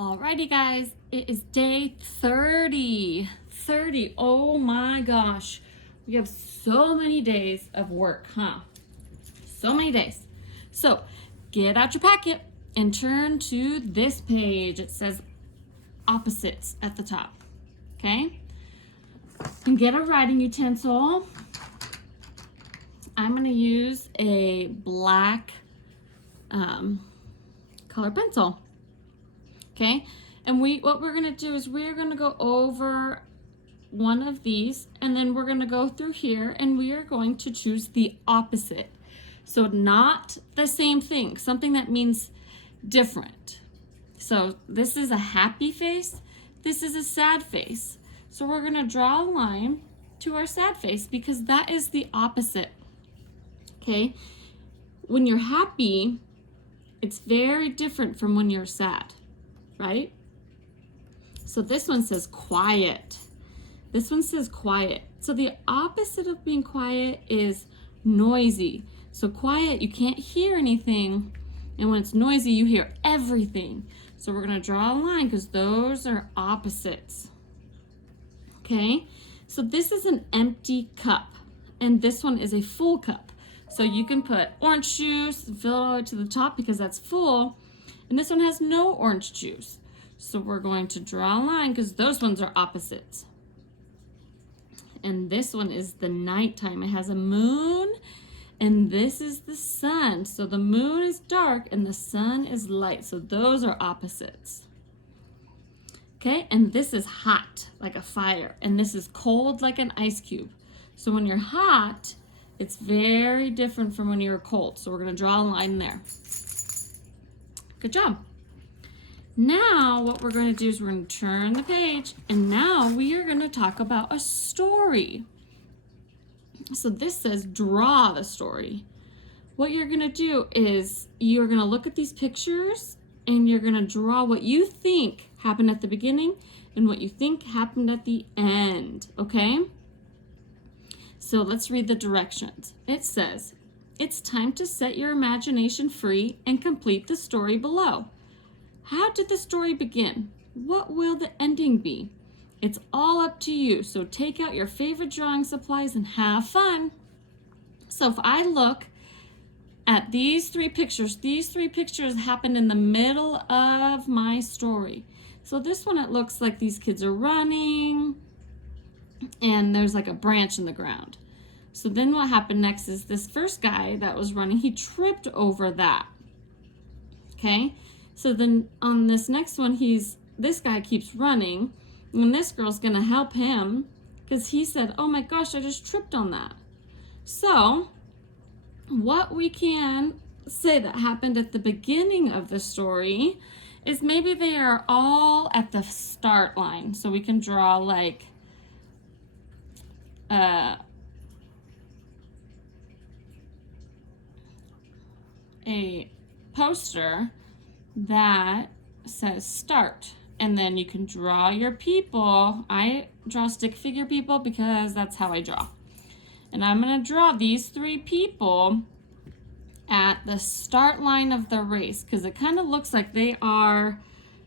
Alrighty guys, it is day 30. 30, oh my gosh. We have so many days of work, huh? So many days. So get out your packet and turn to this page. It says opposites at the top, okay? And get a writing utensil. I'm gonna use a black color pencil. Okay, and what we're gonna do is we're gonna go over one of these, and then we're gonna go through here, and we are going to choose the opposite. So not the same thing, something that means different. So this is a happy face, this is a sad face. So we're gonna draw a line to our sad face because that is the opposite. Okay, when you're happy, it's very different from when you're sad. Right? So this one says quiet. This one says quiet. So the opposite of being quiet is noisy. So quiet, you can't hear anything. And when it's noisy, you hear everything. So we're going to draw a line because those are opposites. Okay? So this is an empty cup. And this one is a full cup. So you can put orange juice and fill it all the way to the top because that's full. And this one has no orange juice. So we're going to draw a line because those ones are opposites. And this one is the nighttime. It has a moon and this is the sun. So the moon is dark and the sun is light. So those are opposites. Okay, and this is hot, like a fire. And this is cold, like an ice cube. So when you're hot, it's very different from when you're cold. So we're gonna draw a line there. Good job. Now what we're going to do is we're going to turn the page, and now we are going to talk about a story. So this says draw the story. What you're going to do is you're going to look at these pictures and you're going to draw what you think happened at the beginning and what you think happened at the end, okay? So let's read the directions. It says, it's time to set your imagination free and complete the story below. How did the story begin? What will the ending be? It's all up to you, so take out your favorite drawing supplies and have fun. So if I look at these three pictures happened in the middle of my story. So this one, it looks like these kids are running and there's like a branch in the ground. So then what happened next is this first guy that was running, he tripped over that. Okay, so then on this next one, this guy keeps running, and this girl's gonna help him because he said, oh my gosh, I just tripped on that. So what we can say that happened at the beginning of the story is maybe they are all at the start line. So we can draw like a poster that says start, and then you can draw your people. I draw stick figure people because that's how I draw, and I'm going to draw these three people at the start line of the race because it kind of looks like they are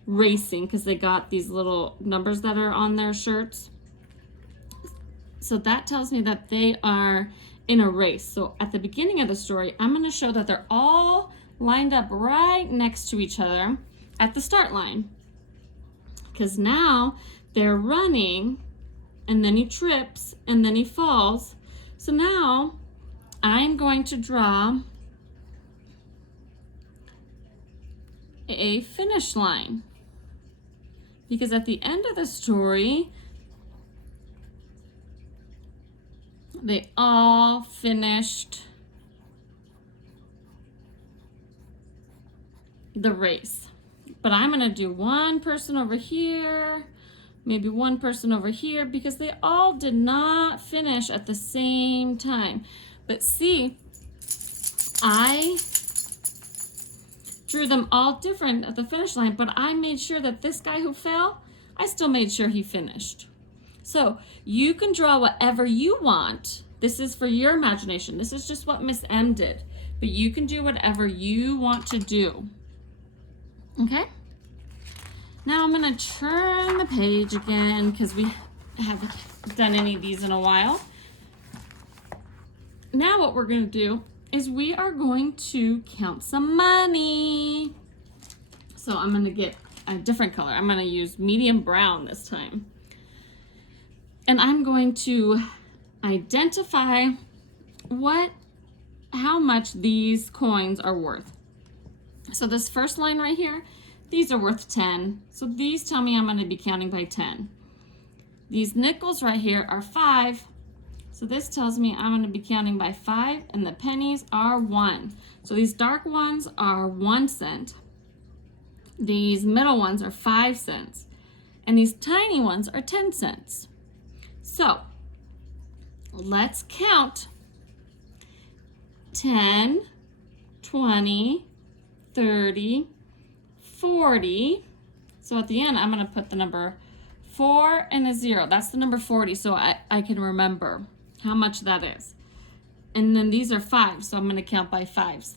racing because they got these little numbers that are on their shirts. So that tells me that they are in a race. So at the beginning of the story, I'm going to show that they're all lined up right next to each other at the start line. Because now they're running, and then he trips, and then he falls. So now I'm going to draw a finish line. Because at the end of the story, they all finished the race. But I'm going to do one person over here, maybe one person over here, because they all did not finish at the same time. But see, I drew them all different at the finish line, but I made sure that this guy who fell, I still made sure he finished. So you can draw whatever you want. This is for your imagination. This is just what Miss M did. But you can do whatever you want to do. Okay? Now I'm going to turn the page again because we haven't done any of these in a while. Now what we're going to do is we are going to count some money. So I'm going to get a different color. I'm going to use medium brown this time. And I'm going to identify how much these coins are worth. So this first line right here, these are worth 10. So these tell me I'm going to be counting by 10. These nickels right here are 5. So this tells me I'm going to be counting by 5, and the pennies are 1. So these dark ones are 1 cent. These middle ones are 5 cents. And these tiny ones are 10 cents. So let's count 10, 20, 30, 40. So at the end, I'm going to put the number 4 and a 0. That's the number 40, so I can remember how much that is. And then these are 5, so I'm going to count by 5s.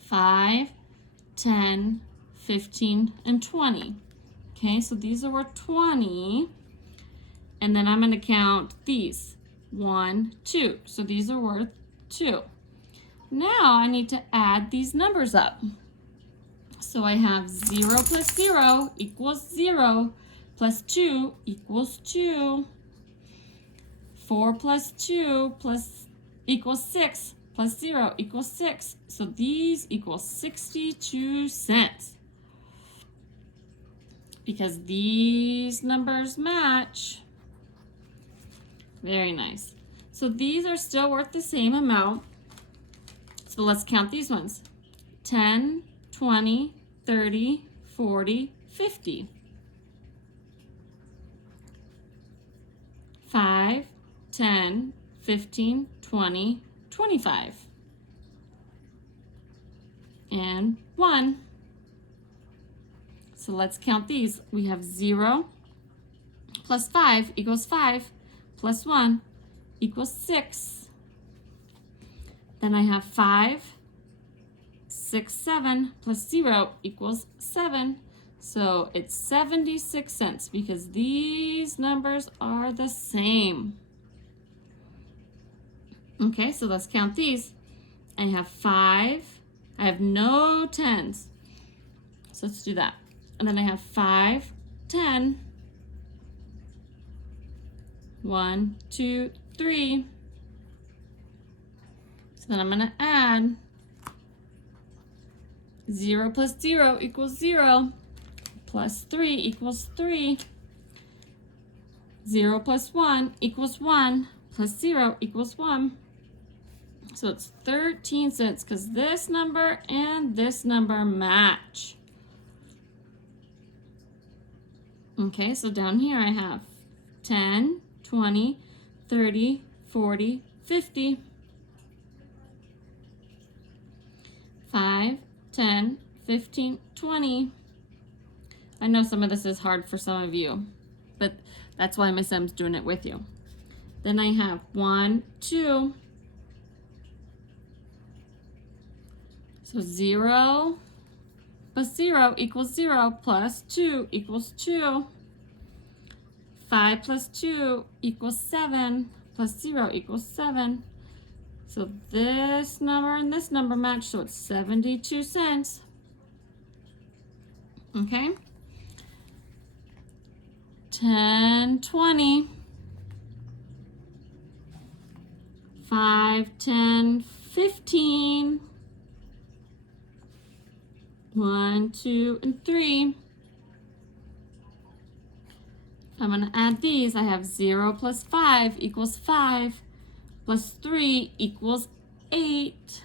5, 10, 15, and 20. Okay, so these are worth 20. And then I'm going to count these. 1, 2. So these are worth 2. Now I need to add these numbers up. So I have 0 plus 0 equals 0, plus 2 equals 2. 4 plus 2 equals 6, plus 0 equals 6. So these equal 62 cents. Because these numbers match. Very nice. So these are still worth the same amount. So let's count these ones. 10, 20, 30, 40, 50. 5, 10, 15, 20, 25. And 1. So let's count these. We have 0 plus 5 equals 5, plus 1 equals 6. Then I have 5, 6, 7 plus 0 equals 7. So it's 76 cents because these numbers are the same. Okay, so let's count these. I have 5. I have no 10s. So let's do that. And then I have 5, 10. 1, 2, 3. So then I'm going to add 0 plus 0 equals 0, plus 3 equals 3. 0 plus 1 equals 1, plus 0 equals 1. So it's 13 cents because this number and this number match. Okay, so down here I have 10, 20, 30, 40, 50. 5, 10, 15, 20. I know some of this is hard for some of you, but that's why Miss M's doing it with you. Then I have 1, 2. So 0 plus 0 equals 0, plus 2 equals 2. 5 plus 2 equals 7, plus 0 equals 7. So this number and this number match, so it's 72 cents. Okay? 10, 20. 5, 10, 15. 1, 2, and 3. I'm going to add these. I have 0 plus 5 equals 5, plus 3 equals 8.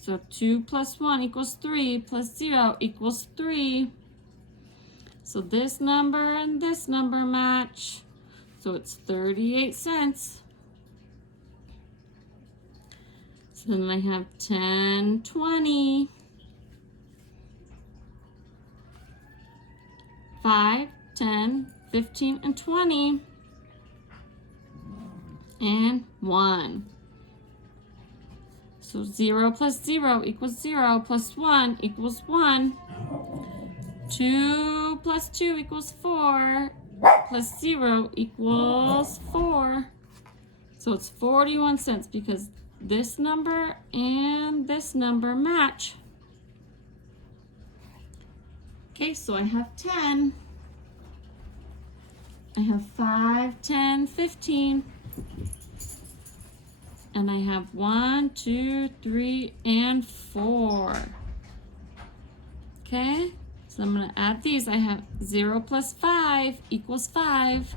So 2 plus 1 equals 3, plus 0 equals 3. So this number and this number match. So it's 38 cents. So then I have 10, 20. 5, 10, 15, and 20. And 1. So 0 plus 0 equals 0, plus 1 equals 1. 2 plus 2 equals 4, plus 0 equals 4. So it's 41 cents because this number and this number match. Okay, so I have 10. I have 5, 10, 15. And I have 1, 2, 3, and 4. Okay, so I'm going to add these. I have 0 plus 5 equals 5,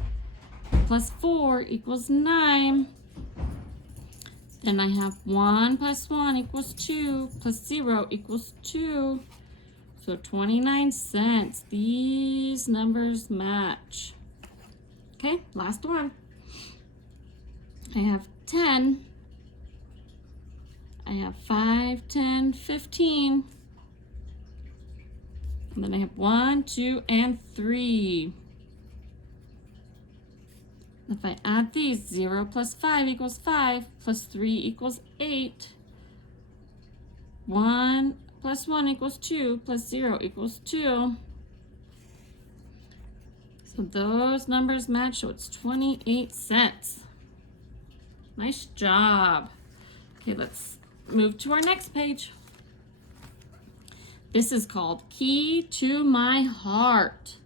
plus 4 equals 9. Then I have 1 plus 1 equals 2, plus 0 equals 2. So 29 cents. These numbers match. Okay, last one. I have 10. I have 5, 10, 15. And then I have 1, 2, and 3. If I add these, 0 plus 5 equals 5, plus 3 equals 8. 1 plus 1 equals 2, plus 0 equals 2. So those numbers match, so it's 28 cents. Nice job. Okay, let's move to our next page. This is called Key to My Heart.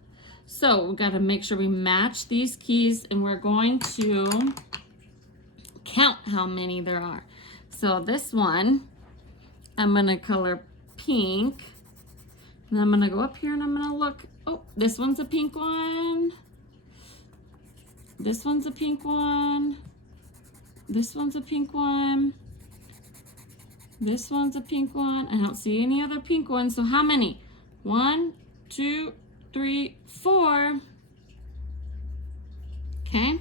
So we've got to make sure we match these keys, and we're going to count how many there are. So this one, I'm going to color pink. And I'm going to go up here and I'm going to look. Oh, this one's a pink one. This one's a pink one. This one's a pink one. This one's a pink one. I don't see any other pink ones. So how many? 1, 2, 3, 4. Okay.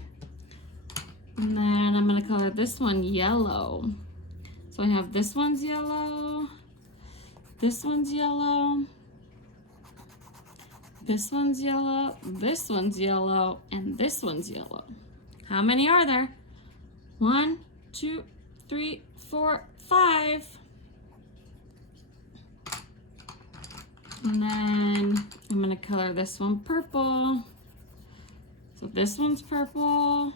And then I'm going to color this one yellow. So I have this one's yellow. This one's yellow. This one's yellow. This one's yellow. And this one's yellow. How many are there? 1, 2, 3, 4, 5. And then I'm going to color this one purple. So this one's purple.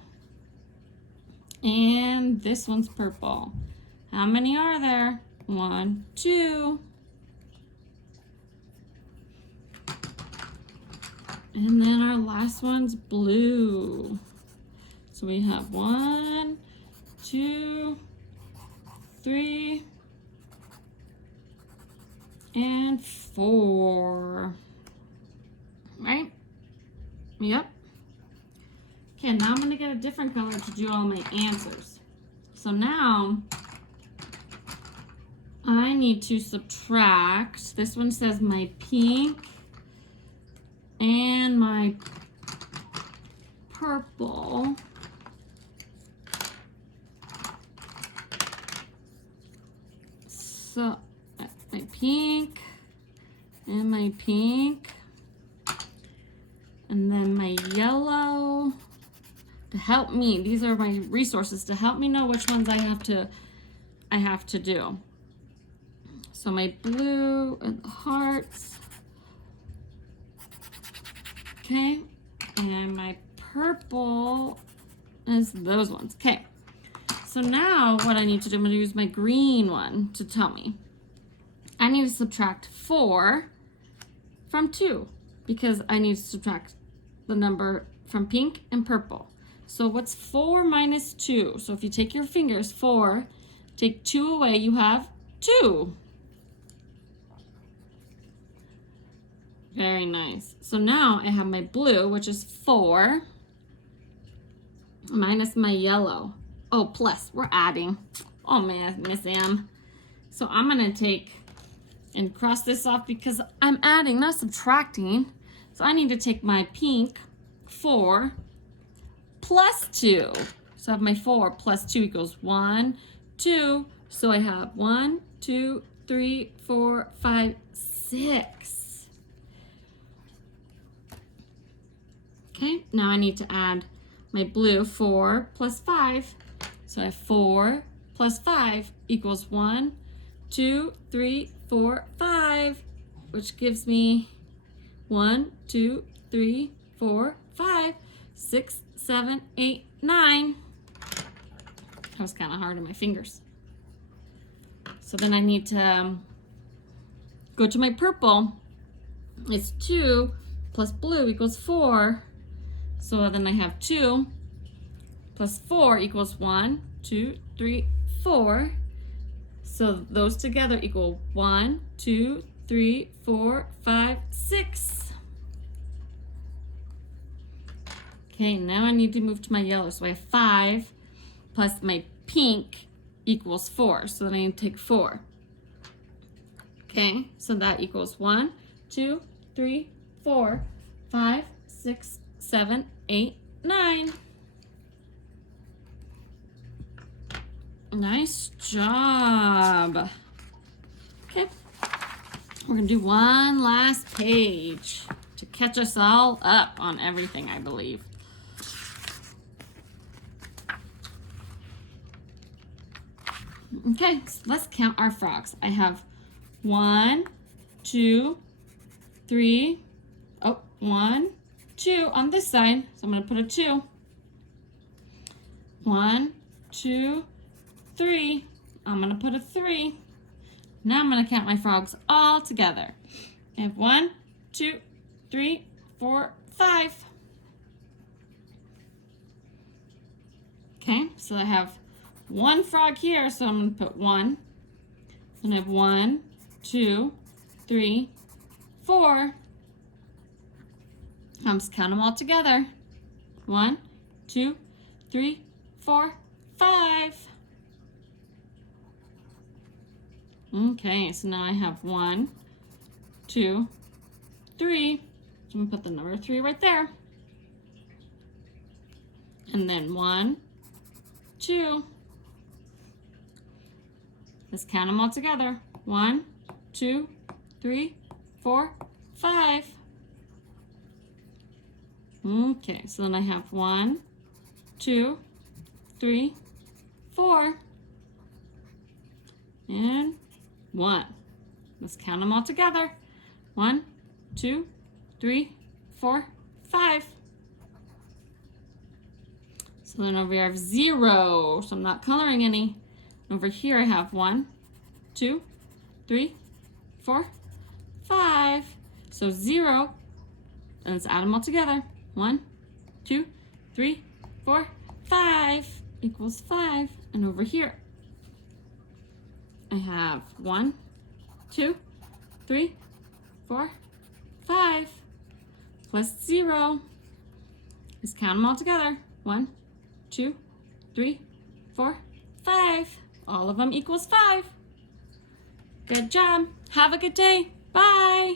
And this one's purple. How many are there? 1, 2. And then our last one's blue. So we have 1, 2, 3, and 4. Right? Yep. Okay, now I'm going to get a different color to do all my answers. So now I need to subtract. This one says my pink and my purple. So my pink and my pink, and then my yellow. To help me, these are my resources to help me know which ones I have to do. So my blue and the hearts. Okay, and my purple is those ones. Okay, so now what I need to do, I'm going to use my green one to tell me. I need to subtract 4 from 2 because I need to subtract the number from pink and purple. So what's 4 minus 2? So if you take your fingers, 4, take 2 away, you have 2. Very nice. So now I have my blue, which is 4, minus my yellow. Oh, plus, we're adding. Oh, man, Miss M. So I'm going to take and cross this off because I'm adding, not subtracting. So I need to take my pink, 4, plus 2. So I have my 4 plus 2 equals 1, 2. So I have 1, 2, 3, 4, 5, 6. Okay, now I need to add my blue, 4 plus 5. So I have 4 plus 5 equals 1, 2, 3, 4, 5, which gives me 1, 2, 3, 4, 5, 6, 7, 8, 9. That was kind of hard on my fingers. So then I need to go to my purple. It's 2 plus blue equals 4. So then I have 2 plus 4 equals 1, 2, 3, 4. So those together equal 1, 2, 3, 4, 5, 6. Okay, now I need to move to my yellow. So I have 5 plus my pink equals 4. So then I need to take 4. Okay, so that equals 1, 2, 3, 4, 5, 6, 7, 8, 9. Nice job. Okay, we're gonna do one last page to catch us all up on everything, I believe. Okay, so let's count our frogs. I have 1, 2, 3, 1, 2 on this side. So I'm gonna put a 2. 1, 2, 3. I'm gonna put a 3. Now I'm gonna count my frogs all together. I have 1, 2, 3, 4, 5. Okay, so I have one frog here, so I'm gonna put 1. And I have 1, 2, 3, 4. I'll just count them all together. 1, 2, 3, 4, 5. Okay, so now I have 1, 2, 3. So I'm gonna put the number 3 right there. And then 1, 2. Let's count them all together. 1, 2, 3, 4, 5. Okay, so then I have 1, 2, 3, 4, and 1. Let's count them all together. 1, 2, 3, 4, 5. So then over here I have 0, so I'm not coloring any. Over here I have 1, 2, 3, 4, 5. So 0, and let's add them all together. 1, 2, 3, 4, 5 equals 5. And over here I have 1, 2, 3, 4, 5 plus 0. Let's count them all together. 1, 2, 3, 4, 5. All of them equals 5. Good job. Have a good day. Bye.